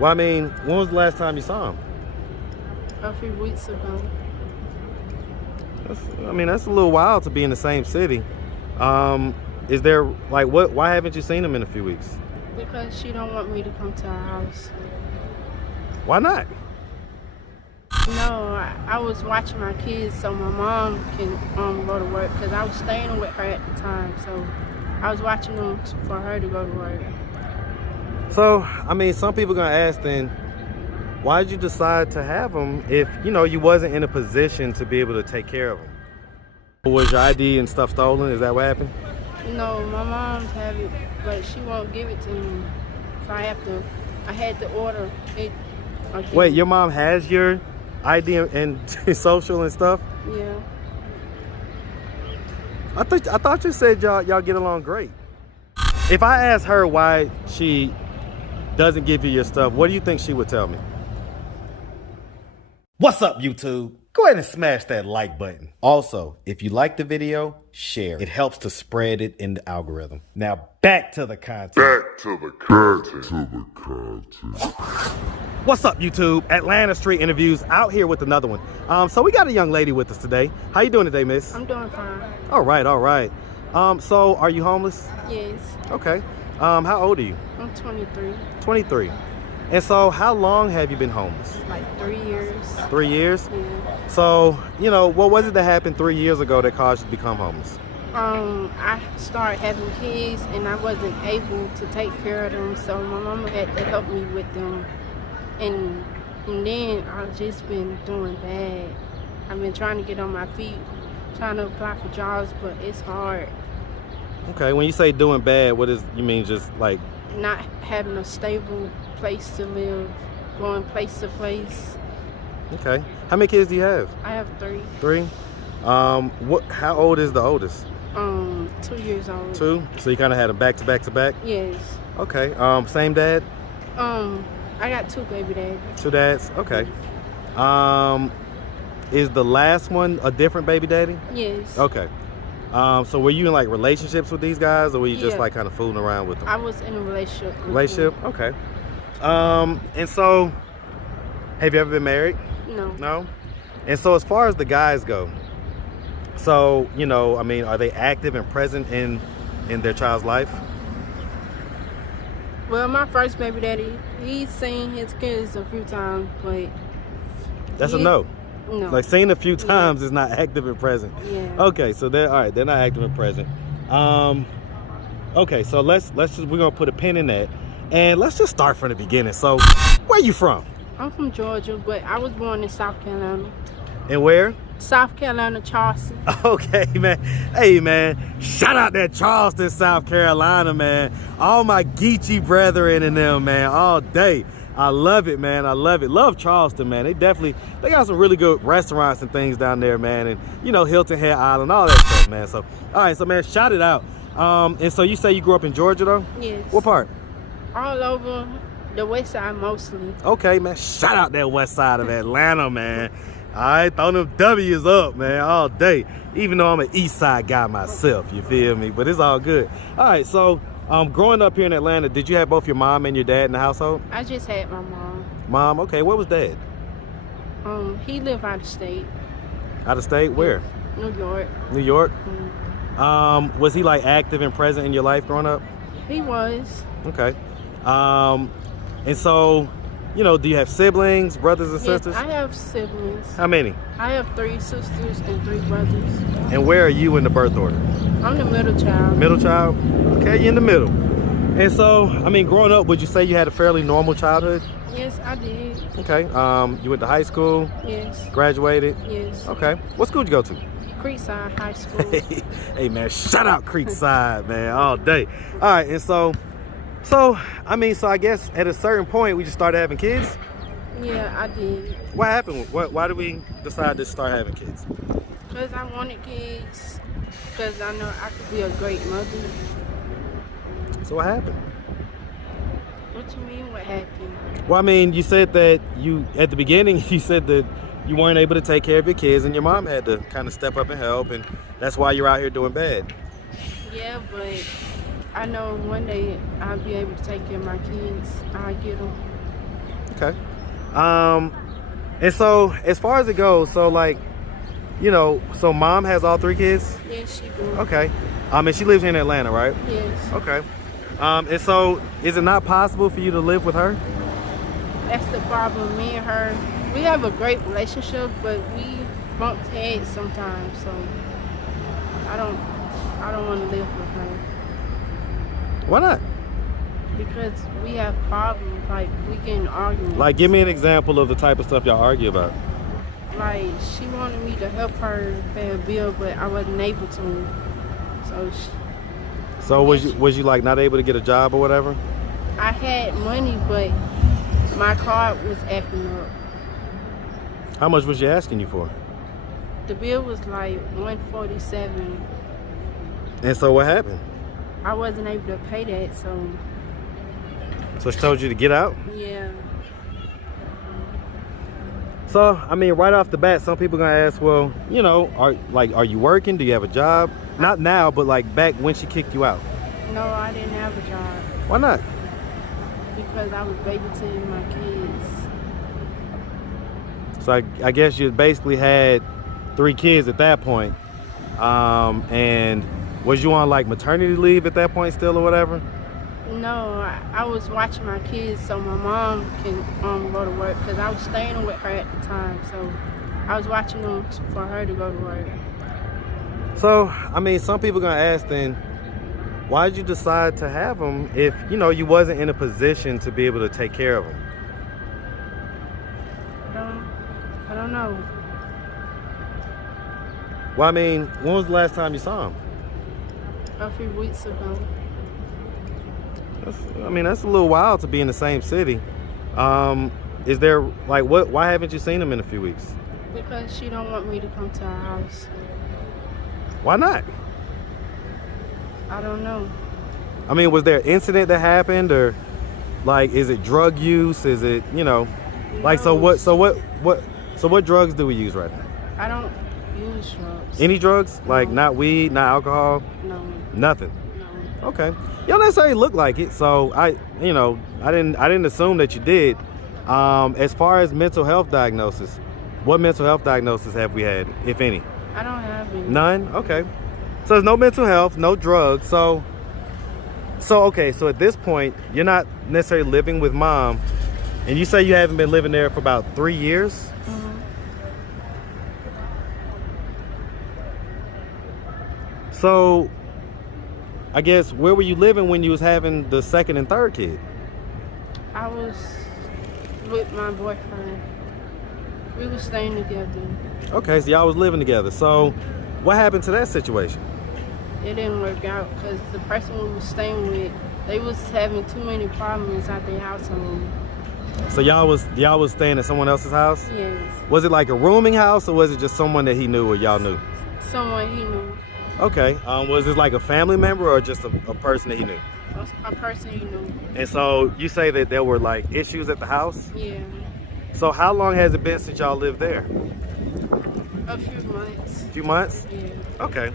Well, I mean, when was the last time you saw him? A few weeks ago. That's a little wild to be in the same city. Is there, like, why haven't you seen him in a few weeks? Because she don't want me to come to her house. Why not? No, I was watching my kids so my mom can go to work, because I was staying with her at the time, so I was watching them for her to go to work. So, I mean, some people are gonna ask then, why did you decide to have him if, you wasn't in a position to be able to take care of him? Was your ID and stuff stolen? Is that what happened? No, my mom's have it, but she won't give it to me. So I had to order it again. Wait, your mom has your ID and social and stuff? Yeah. I thought you said y'all get along great. If I asked her why she doesn't give you your stuff, what do you think she would tell me? What's up, YouTube? Go ahead and smash that like button. Also, if you like the video, share. It helps to spread it in the algorithm. Now, back to the content. What's up, YouTube? Atlanta Street Interviews out here with another one. So we got a young lady with us today. How you doing today, miss? I'm doing fine. All right. So are you homeless? Yes. Okay. How old are you? I'm 23. 23. And so how long have you been homeless? Like 3 years. 3 years? Yeah. So, what was it that happened 3 years ago that caused you to become homeless? I started having kids and I wasn't able to take care of them, so my mama had to help me with them. And then I've just been doing bad. I've been trying to get on my feet, trying to apply for jobs, but it's hard. Okay, when you say doing bad, you mean just like? Not having a stable place to live, going place to place. Okay. How many kids do you have? I have 3. 3? How old is the oldest? 2 years old. 2? So you kind of had them back to back to back? Yes. Okay. Same dad? I got 2 baby daddies. 2 dads? Okay. Is the last one a different baby daddy? Yes. Okay. So were you in like relationships with these guys, or were you just Yeah. like kind of fooling around with them? I was in a relationship. Relationship? Okay. And so have you ever been married? No. No? And so as far as the guys go, so, are they active and present in their child's life? Well, my first baby daddy, he's seen his kids a few times, but That's a no. No. Like seeing a few times is not active and present. Yeah. Okay, so they're not active and present. Okay, so we're gonna put a pin in that, and let's just start from the beginning. So, where you from? I'm from Georgia, but I was born in South Carolina. And where? South Carolina, Charleston. Okay, man. Hey, man. Shout out that Charleston, South Carolina, man. All my Geechee brethren in them, man, all day. I love it, man. I love it. Love Charleston, man. They got some really good restaurants and things down there, man. And, Hilton Head Island, all that stuff, man. So, all right. So, man, shout it out. And so you say you grew up in Georgia, though? Yes. What part? All over the west side, mostly. Okay, man. Shout out that west side of Atlanta, man. All right. Throw them W's up, man, all day. Even though I'm an east side guy myself, you feel me? But it's all good. All right. So, growing up here in Atlanta, did you have both your mom and your dad in the household? I just had my mom. Mom, okay. Where was dad? He lived out of state. Out of state? Where? New York. New York? Mm. Was he like active and present in your life growing up? He was. Okay. And so, do you have siblings, brothers and sisters? Yes, I have siblings. How many? I have 3 sisters and 3 brothers. And where are you in the birth order? I'm the middle child. Middle child? Okay, you're in the middle. And so, growing up, would you say you had a fairly normal childhood? Yes, I did. Okay. You went to high school? Yes. Graduated? Yes. Okay. What school did you go to? Creekside High School. Hey, man, shout out Creekside, man, all day. All right, and so I guess at a certain point, we just started having kids? Yeah, I did. What happened? Why did we decide to start having kids? Because I wanted kids. Because I know I could be a great mother. So what happened? What you mean, what happened? Well, you said that at the beginning, you said that you weren't able to take care of your kids and your mom had to kind of step up and help, and that's why you're out here doing bad. Yeah, but I know one day I'll be able to take care of my kids. I'll get them. Okay. And so as far as it goes, so like, you know, so mom has all 3 kids? Yes, she do. Okay. And she lives here in Atlanta, right? Yes. Okay. And so is it not possible for you to live with her? That's the problem. Me and her, we have a great relationship, but we bump heads sometimes. So I don't want to live with her Why not? because we have problems. Like we get in arguments. Like, give me an example of the type of stuff y'all argue about. Like she wanted me to help her pay a bill, but I wasn't able to. So Was you like not able to get a job or whatever? I had money, but my card was acting up. How much was she asking you for? The bill was like $147. And so what happened? I wasn't able to pay that, so So she told you to get out? yeah. So, I mean, right off the bat, some people gonna ask, well, you know, are you working? Do you have a job? Not now, but like back when she kicked you out. No, I didn't have a job Why not? because I was babysitting my kids. So I guess you basically had 3 kids at that point. And was you on like maternity leave at that point still or whatever? No, I was watching my kids so my mom can go to work because I was staying with her at the time. So I was watching them for her to go to work. So, I mean, some people gonna ask then, why did you decide to have them if, you know, you wasn't in a position to be able to take care of them? I don't know. Well, I mean, when was the last time you saw them? A few weeks ago. That's a little wild to be in the same city. Is there, like, why haven't you seen them in a few weeks? Because she don't want me to come to her house. Why not? I don't know. I mean, was there an incident that happened, or like, is it drug use? Is it, you know, like, No. so what drugs do we use right now? I don't use drugs. Any drugs? Like, No. not weed, not alcohol, No. nothing. No. Okay. You don't necessarily look like it, so I didn't assume that you did. As far as mental health diagnosis, what mental health diagnosis have we had, if any? I don't have any. None? Okay. So there's no mental health, no drugs. So okay, so at this point, you're not necessarily living with mom, and you say you haven't been living there for about 3 years? Mhm. So I guess, where were you living when you was having the 2nd and 3rd kid? I was with my boyfriend. We were staying together. Okay, so y'all was living together. So what happened to that situation? It didn't work out because the person we were staying with, they was having too many problems at their household. So y'all was staying at someone else's house? Yes. Was it like a rooming house, or was it just someone that he knew or y'all knew? Someone he knew. Okay. Was it like a family member or just a person that he knew? A person he knew. And so you say that there were like issues at the house? Yeah. So how long has it been since y'all lived there? A few months. A few months? Yeah. Okay.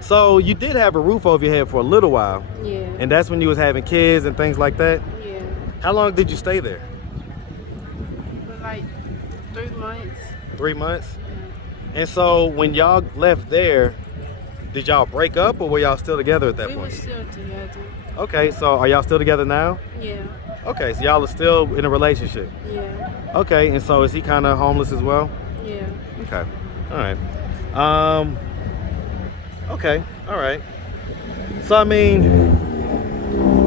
So you did have a roof over your head for a little while, Yeah. and that's when you was having kids and things like that? Yeah. How long did you stay there? For like 3 months. 3 months? Yeah. And so when y'all left there, did y'all break up, or were y'all still together at that We were point? still together. Okay, so are y'all still together now? Yeah. Okay, so y'all are still in a relationship. Yeah. Okay, and so is he kind of homeless as well? Yeah. Okay, all right. Okay, all right. So I mean,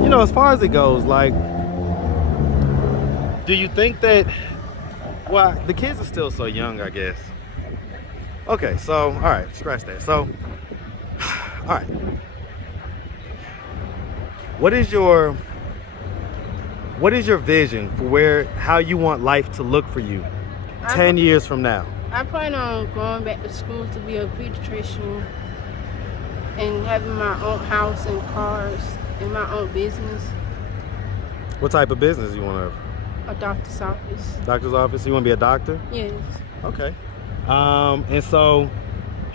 you know, as far as it goes, like, do you think that, well, the kids are still so young, I guess. Okay, so, all right, scratch that. So, all right. What is your vision for how you want life to look for you 10 years from now? I plan on going back to school to be a pediatrician and having my own house and cars and my own business. What type of business you want to have? A doctor's office. Doctor's office? You want to be a doctor? Yes. Okay. And so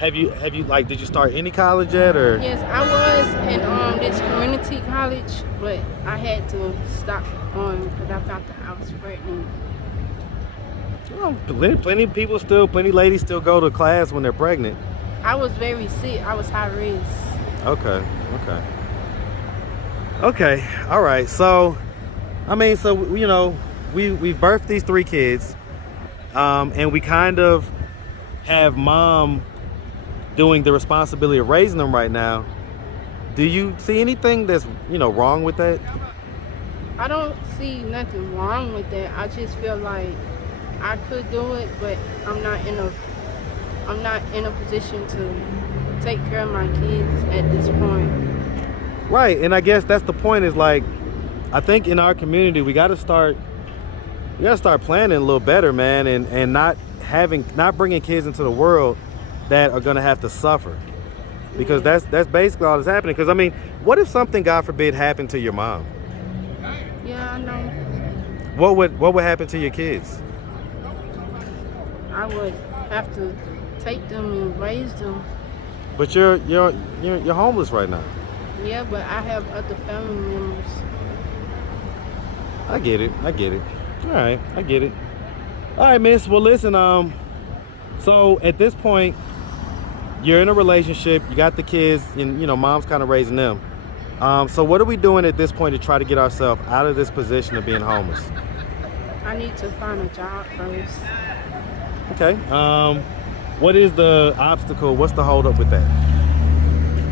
Have you like, did you start any college yet, or? Yes, I was in this community college, but I had to stop going because I found that I was pregnant. Well, plenty of people plenty ladies still go to class when they're pregnant. I was very sick. I was high risk. Okay. All right. So, I mean, so you know, we've birthed these 3 kids, and we kind of have mom doing the responsibility of raising them right now. Do you see anything that's, you know, wrong with that? I don't see nothing wrong with that. I just feel like I could do it, but I'm not in a position to take care of my kids at this point. Right, and I guess that's the point, is like, I think in our community we gotta start planning a little better, man, and not bringing kids into the world that are gonna have to suffer. Because that's basically all that's happening. Because I mean, what if something, God forbid, happened to your mom? Yeah, I know. What would happen to your kids? I would have to take them and raise them. But you're homeless right now. Yeah, but I have other family members. I get it. All right, I get it. All right, miss. Well, listen, so at this point, you're in a relationship, you got the kids, and you know, mom's kind of raising them. So what are we doing at this point to try to get ourselves out of this position of being homeless? I need to find a job first. Okay. What is the obstacle? What's the hold up with that?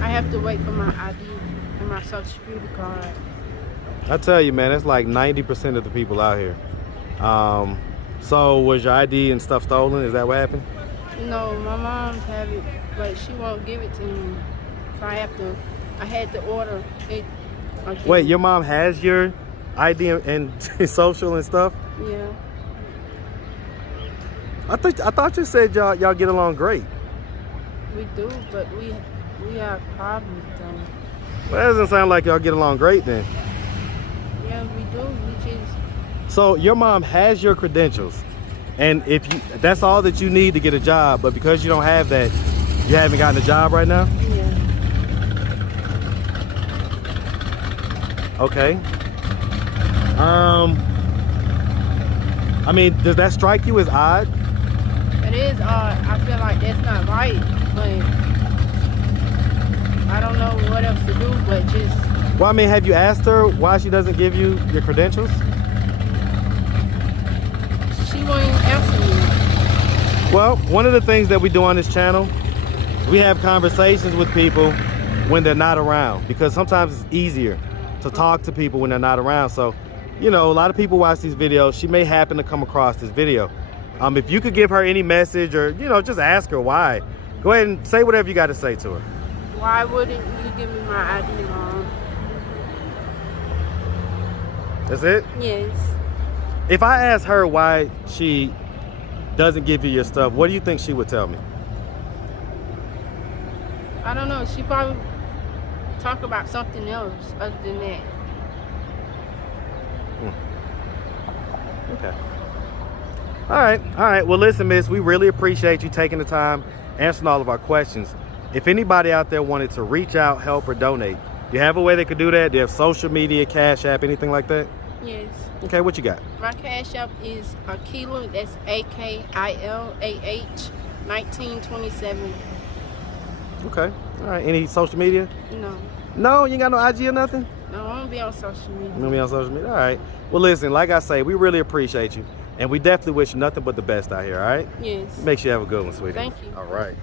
I have to wait for my ID and my social security card. I tell you, man, that's like 90% of the people out here. So was your ID and stuff stolen? Is that what happened? No, my mom's have it, but she won't give it to me. So I had to order it again. Wait, your mom has your ID and social and stuff? Yeah. I thought you said y'all get along great. We do, but we have problems though. Well, that doesn't sound like y'all get along great then. Yeah, we do. We just. So your mom has your credentials, and that's all that you need to get a job, but because you don't have that, you haven't gotten a job right now? Yeah. Okay. I mean, does that strike you as odd? It is odd. I feel like that's not right, but I don't know what else to do, but just. Well, I mean, have you asked her why she doesn't give you your credentials? She won't even answer me. Well, one of the things that we do on this channel, we have conversations with people when they're not around, because sometimes it's easier to talk to people when they're not around. So, you know, a lot of people watch these videos. She may happen to come across this video. If you could give her any message, or, you know, just ask her why. Go ahead and say whatever you got to say to her. Why wouldn't you give me my ID, Mom? That's it? Yes. If I ask her why she doesn't give you your stuff, what do you think she would tell me? I don't know. She probably talk about something else other than that. Okay. All right. Well, listen, miss, we really appreciate you taking the time, answering all of our questions. If anybody out there wanted to reach out, help, or donate, do you have a way they could do that? Do you have social media, Cash App, anything like that? Yes. Okay, what you got? My Cash App is Akilah, that's AKILAH 1927. Okay. All right. Any social media? No. No, you ain't got no IG or nothing? No, I don't be on social media. You gonna be on social media? All right. Well, listen, like I say, we really appreciate you, and we definitely wish you nothing but the best out here, all right? Yes. Make sure you have a good one, sweetie. Thank you. All right.